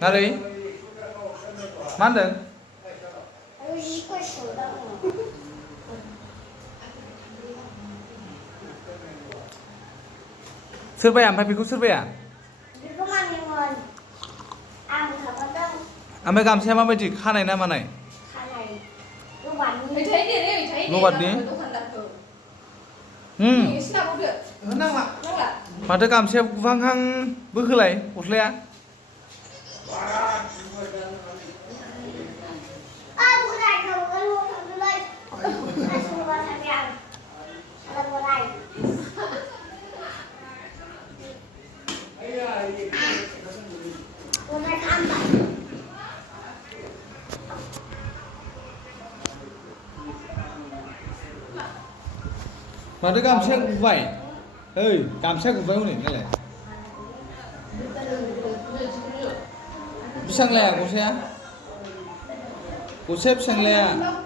मारै मा होनदों सोरबाया ओमफ्राय बेखौ सोरबाया ओमफ्राय गामसाया माबायदि खानाय ना मानाय लबारनि माथो गामसाया गुहांहांबो होलाय गस्लाया माथो गामसाया गुबाय ओइ गामसाया गुबाय हनै नायलाय बेसेबां लाया गस्लाया बेसेबां लाया